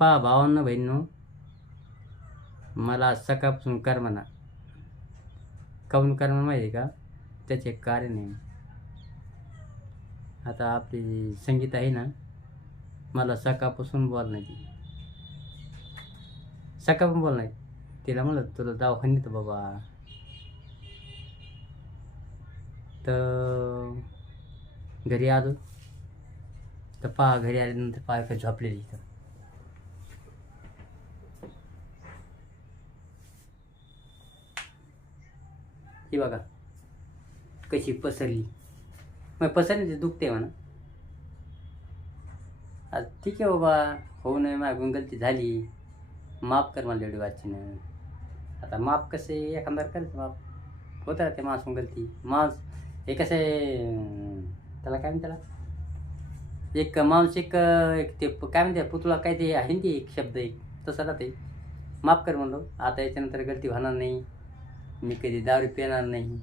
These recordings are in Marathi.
पहा भावांना बहिणू मला सकाळपासून कर म्हणा काऊन कर म्हणा माहिती आहे का? त्याचे एक कारण आहे. आता आपली संगीत आहे ना मला सकाळपासून बोल नाही ती. सकाळपासून बोल नाही तिला म्हणलं तुला दवाखान्यात बाबा. तर घरी आलो. तर पहा घरी आल्यानंतर पहा का झोपलेली इथं. ही बघा. कशी पसरली. मग पसरली दुखते म्हणा. आज ठीक आहे बाबा. होऊ नये मागून गलती झाली. माफ कर मला एवढी वाचीनं आता माफ कसे एखादा करायचं माफ. होत राहते मासून गलती. मांस हे कसं आहे? त्याला काय म्हणते त्याला? एक मांस एक एक ते प- काय म्हणते? पुतळा काय ते आहे ना ते एक शब्द एक. तसं राहते माफ कर म्हणलो. आता याच्यानंतर गलती होणार नाही. मी कधी दारू पिणार नाही.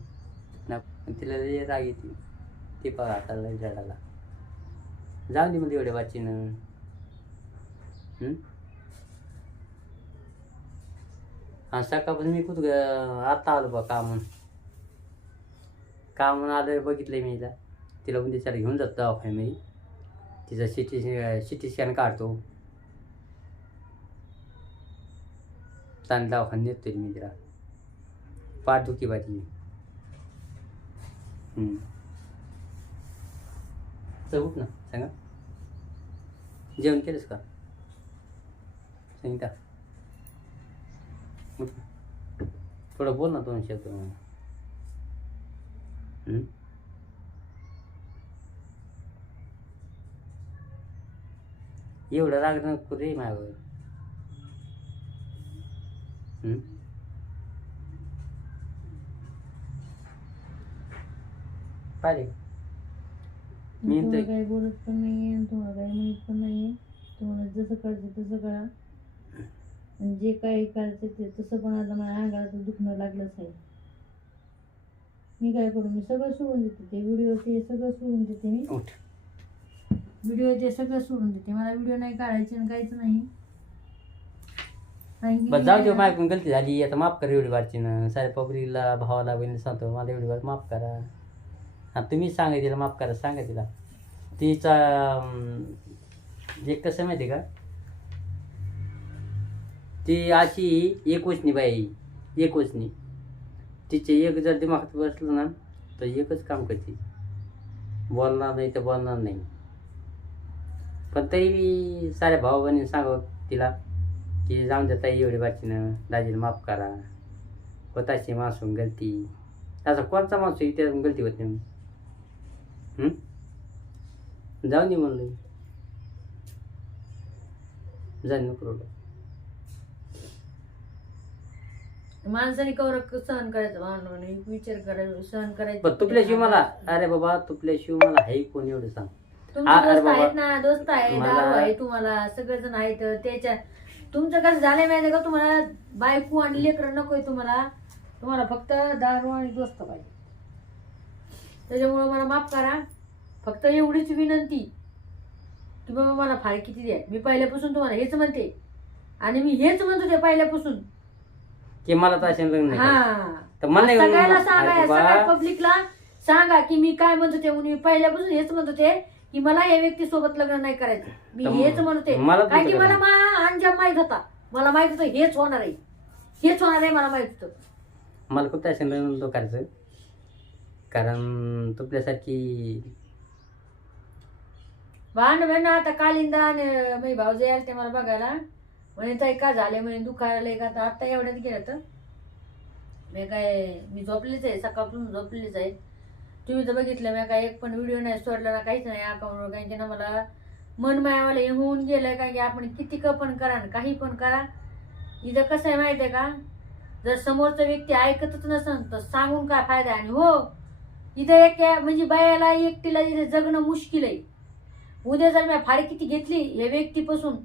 ना तिला लय राग येते. ते पहा आता लय झाडाला जाऊ दे मग एवढ्या वाचीनं हा? सकाळपासून मी कुठं आत्ता आलो बा कामून. कामून आलं बघितलं मी तिला तिला पण तिच्याला घेऊन जातो दवाखान्यामध्ये तिचा सिटी सिटी स्कॅन काढतो. चांगला दवाखान्यात नेतो मी तिला. पाठ दुखी बाजी उठ ना सांगा जेवण केलंस का? सांगता. थोडं बोल ना दोन शब्द मला. एवढं राग नको रे माझ्यावर पाहिले मी तुम्हाला ते- काही बोलत पण नाहीये आणि तुम्हाला काही माहीत पण नाहीये. तुम्हाला जसं करायचं तसं करा. आणि जे काही करायचं ते तसं पण आता माझ्या अंगाला दुखणं लागलंच आहे. मी काय करू? मी सगळं सोडून देते ते व्हिडिओ ते सगळं सोडून देते मी. उठ. व्हिडिओ ते सगळं सोडून देते. मला व्हिडिओ नाही काढायचे आणि काहीच नाही. कारण की बस जाऊ दे माझ्याकडून गलती झाली. आता माफ कर एवढी वारची ना साऱ्या पब्लिकला भावाला बहिणी सांगतो. मला एवढी वार माफ करा. हां तुम्ही सांगा तिला माफ करा सांगा तिला. तिचा एक कसं माहिती आहे का? ती अशी एकवचनी बाई एक वचनी. तिचे एक जर दिमागात बसलं ना तर एकच काम करते. बोलणार नाही तर बोलणार नाही. पण तरी मी साऱ्या भाऊ बहिणी सांगा तिला की जाऊन देता एवढी बाचीनं दाजीला माफ करा. स्वतःची मासून गलती. असं कोणचा माणूस आहे गलती होत नाही? जाऊन दे म्हणलं. जाऊन नको रडू. माणसाने कवर सहन करायचं मानवाने विचार करायचा सहन करायचं. पण तुपल्याशिवाय मला. अरे बाबा तुपल्याशिवाय मला आहे कोण एवढं सांग. तुमचे आ- अरे दोस्त बाबा. आहेत ना दोस्त आहे मला- दारू आहे तुम्हाला सगळेजण आहेत. त्याच्या तुमचं कसं झालंय माहिती का? तुम्हाला बायको आणि लेकरं नकोय तुम्हाला. तुम्हाला फक्त दारू आणि दोस्त पाहिजे. त्याच्यामुळं मला माफ करा. फक्त एवढीच विनंती. की बाबा मला फार किती द्या. मी पहिल्यापासून तुम्हाला हेच म्हणते. आणि मी हेच म्हणतो ते पहिल्यापासून. की मला तर असे लग्न नाही करायचं. हा. तर मला नाही सगळ्याला सांगा या बाबा, सगळ्या पब्लिकला सांगा की मी काय म्हणतो ते म्हणून मी पहिल्यापासून हेच म्हणतो ते की मला या व्यक्ती सोबत लग्न नाही करायचं. मी तर हेच म्हणते मला कारण की मला मा अंजाम माहीत होता. मला माहीत होतं हेच होणार आहे. हेच होणार आहे मला माहीत होतं. मला खूप असे लग्न नव्हतं करायचं? कारण तुपल्यासारखी भांड ना आता कालिंदा आणि मी भाऊजे आले ते मला बघायला. म्हणे ताई का झाले? म्हणे दुखायला का? तर आत्ता एवढ्यात गेलं तर. मी काय मी झोपलीच आहे सकाळपासून झोपलीच आहे. तुम्ही तर बघितलं मी काय एक पण व्हिडिओ नाही सोडला ना काहीच नाही अकाउंटवर काही ना मला मन मायावाला हे होऊन गेलं का की आपण किती पण करा आणि काही पण करा. इथं कसं आहे माहिती आहे का? जर समोरचा व्यक्ती ऐकतच नसेल तर सांगून काय फायदा आहे? आणि हो इथं एक या- म्हणजे बायाला एकटीला इथे जगणं मुश्किल आहे. उद्या जर मी फाडकिती घेतली या व्यक्तीपासून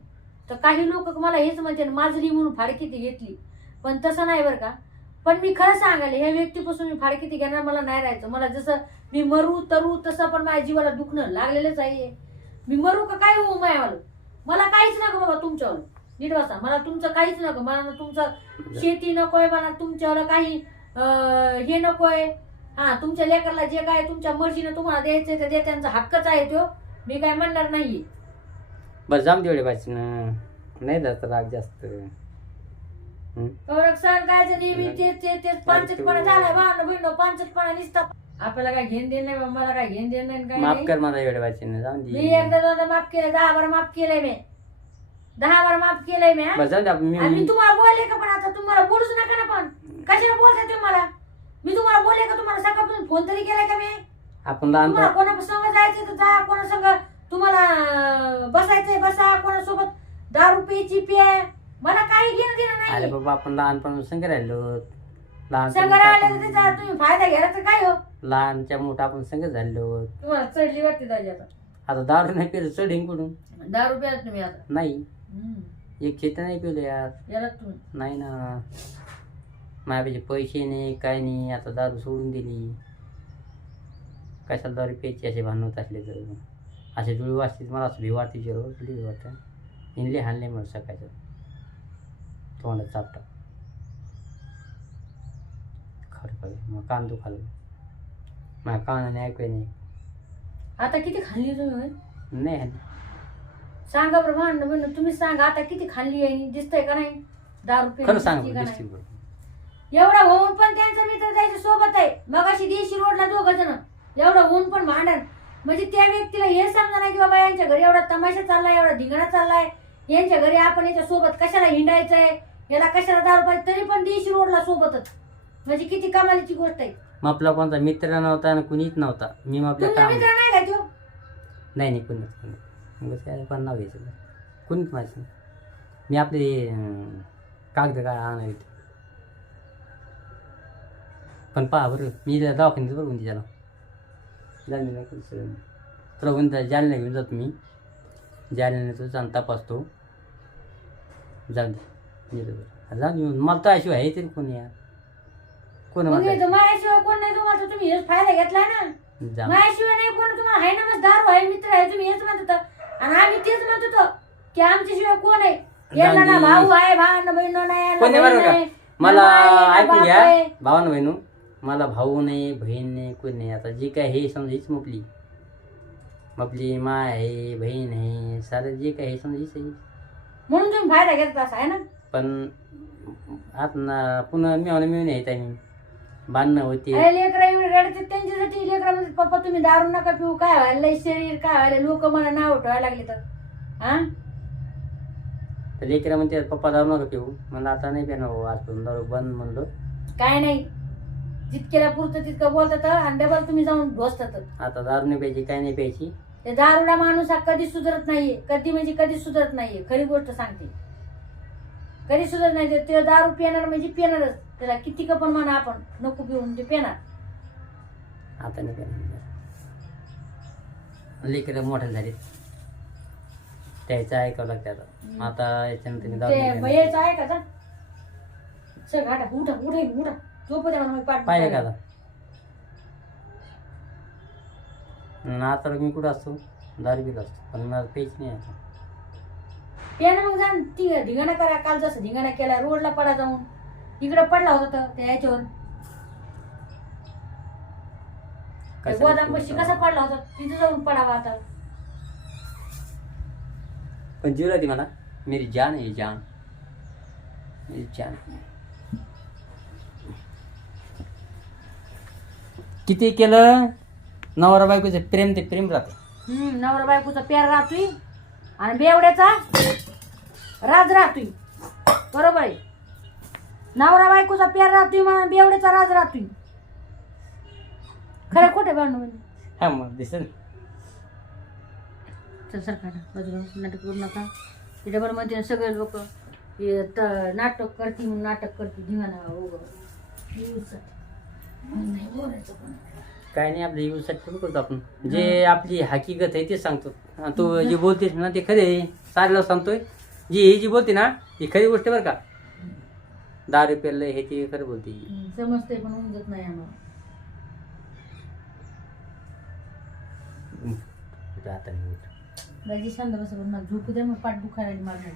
तर काही लोक मला हेच म्हणते माजरी म्हणून फाडकिती घेतली. पण तसं नाही बरं का. पण मी खरं सांगायला ह्या व्यक्तीपासून मी फाडकिती घेणार मला नाही राहायचं. मला जसं मी मरू तरू तसं पण माझ्या जीवाला दुखणं लागलेलंच आहे. मी मरू का काय होऊ मायावाला? मला काहीच नको बाबा तुमच्यावर. नीट मला तुमचं काहीच नको. मला ना तुमचं शेती नकोय मला तुमच्यावर काही हे नकोय. हा तुमच्या लेकरला जे काय तुमच्या मर्जीनं तुम्हाला द्यायचं ते द्या, त्यांचा हक्कच आहे तो. मी काय म्हणणार नाही बस जाऊन तेवढे पाहिजे ना नाही जास्त राग जास्त. हं? काय नेहमी तेच तेच तेच पांचटपणा झालाय भांडण भिंड पांचटपणा निसता. आपल्याला काय घेण देण नाही बा, मला काय घेण देण नाही काय माफ नाही. कर मला एवढे पाहिजे ना जाऊन मी दे एकदा दोनदा माफ केलंय दहा बार माफ केलंय मी. दहा बार माफ केलंय मी हा? बस जाऊन दे आपण आणि मी मी तुम्हाला बोलले का पण आता तुम्हाला बोलूच नका ना पण. कशाला बोलताय तुम्ही मला? मी तुम्हाला बोलले का तुम्हाला सकाळपासून फोन तरी केलाय का मी? आपण तुम्हाला कोणा संग जायचं तर जा कोणा संग तुम्हाला अं, बसायचंय बसा कोणासोबत. दारू प्यायची प्या. मला काही घेणं देणं अरे नाही बाबा आपण लहानपण संग राहिलो. संग राहिलं तर त्याचा तुम्ही फायदा घ्यायला तर काय हो? लहानच्या मोठा आपण संग झालो. तुम्हाला चढली वाटते दाजी आता. आता दारू नाही पिलं चढीन कुठून? दारू प्या तुम्ही आता. नाही. हम्म. एक खेत नाही पिलं यार. याला तुम्ही. नाही ना. माझ्यापाशी पैसे नाही काय नाही आता दारू सोडून दिली कशाला दारू प्यायची असे भांडवत असले तर असे जुळू वाचते मला असं भिव वाटते ज़रूर कुठे भिव वाटतं हिंडले हाणले मला सकाळचं तोंडात चापटा खरं खरं मग कान दुखालं माझ्या कानाने ऐकू नाही आता किती खाल्ली तुम्ही? नाही हाणले. सांगा भांडण म्हणून तुम्ही सांगा आता किती खाल्ली आहे दिसतंय का नाही दारू खरं प्यायली सांग दिसती दिसतील बरं. एवढा होऊन पण त्यांचा मित्र त्याच्या सोबत आहे. मग अशी देशी रोडला दोघ जण. एवढं होऊन पण भांडण. म्हणजे त्या व्यक्तीला हे समजा नाही की बाबा यांच्या घरी एवढा तमाशा चाललाय एवढा धिंगणा चाललाय. यांच्या घरी आपण याच्या सोबत कशाला हिंडायचंय? याला कशाला दारू पाहिजे? तरी पण देशी रोडला सोबतच. म्हणजे किती कमालीची गोष्ट आहे. आपला कोणता मित्र नव्हता आणि कुणीच नव्हता? मी आपल्या तुमचा काम मित्र नाही का तो? नाही नाही कुणीच कुणी मग त्याला पण नाव घ्यायचं. कुणीच नाही. मी आपले अं, कागद काय आणावे पण पहा बरं मी त्या दवाखान्यात बरं म्हणते त्याला जालने नाही करू सगळं तुला म्हणता जालने घेऊन जातो मी जालन्याने तो चांगला तपासतो जाऊ दे येतो बरं. जाऊ दे मला तर अशी आहे तरी कोणी यार कोण येतो माझ्याशिवाय कोण नाही तुम्हाला तर तुम्ही हेच फायदा घेतलाय ना जा माझ्याशिवाय नाही कोण तुम्हाला आहे ना मग दारू आहे मित्र आहे तुम्ही हेच म्हणत होता आणि आम्ही तेच म्हणत होतो की आमच्याशिवाय कोण आहे ना. भाऊ आहे भाऊ बहीण नाही याला कोणी बहीण बरं का नाही, मला ना माय, ना ऐकून बाप घ्या आहे. भावानं बहिणू मला भाऊ नाही बहीण नाही कोणी नाही. आता जी काय हे समजा हीच मुपली. मपली माय आहे बहीण आहे सारं जे काय हे समजा हीच आहे. म्हणून तुम्ही फायदा घेत असा आहे ना? पण आता ना पुन्हा मिळवणं मिळून येत आहे मी. बांधणं होते. अरे लेकरं एवढे रडते त्यांच्यासाठी लेकरं म्हणजे पप्पा तुम्ही दारू नका पिऊ काय व्हायला लय शरीर काय व्हायला लोक मला नाव ठेवायला लागले तर. हा? तर लेकरं म्हणते पप्पा दारू नका पिऊ. मला आता नाही पिणार भाऊ आजपासून दारू बंद म्हणलं. काय नाही. जितकेला पुरतं तितकं बोलतात आणि डबल तुम्ही जाऊन ढोसतात आता दारू नाही प्यायची काय नाही प्यायची. ते दारुडा माणूस हा कधी सुधरत नाहीये. कधी म्हणजे कधी सुधरत नाहीये. खरी गोष्ट सांगते. कधी सुधरत नाही. ते- दारू पिणार म्हणजे पिणारच. त्याला किती पण म्हणा आपण नको पिऊन ते पिणार. आता नाही लेकरं मोठे झाले. त्याचं ऐकावं लागतं आता. आता याच्यानंतर मी दारू ते नाही पिणार. भैयाचं आहे का जा? उठा उठा उठा. झोप पाठ पाहिजे का आता न आता मी कुठं असतो? दारू पित असतो. पण मला प्यायच नाही आता. मग जाण ती धिंगाणा करा. काल जसं धिंगाणा केला रोडला पडा जाऊन. इकडे पडला होता तर त्या याच्यावर कशाला गोदाम पशी पिऊ कसा? पडला होता? तिथे जाऊन पडावा आता. पण जीव ती मला. मेरी जान आहे जान. मेरी जान. किती केलं? नवरा बायकोचं प्रेम ते प्रेम राहते. हम्म नवरा बायकोचा प्यार राहतोय आणि बेवड्याचा राज राहतोय. बरोबर आहे? नवरा बायकोचा प्यार राहतोय म्हणून बेवड्याचा राज राहतोय. खरं खोटे भांडण म्हणजे. हा मग दिसेल चल बाजूला नाटक करू नका. ते सगळे लोक नाटक करतील म्हणून नाटक करतील. धिंगाणा उभं. दिवसात. काय नाही आपल्या युजसाठी थोडं करतो आपण. जे आपली हकीकत आहे ते सांगतो. हा, तू जे बोलतेस ना ते खरे सारेला सांगतोय. जी ही जी बोलते ना ती खरी गोष्ट बरं का? दारू पेरलं हे ते खरं बोलते. हम्म, समजतंय पण उमजत नाही आम्हाला. आता नाही होत. दाजी शांत बस मला झोपू दे मग पाठ दुखायला लागली माझं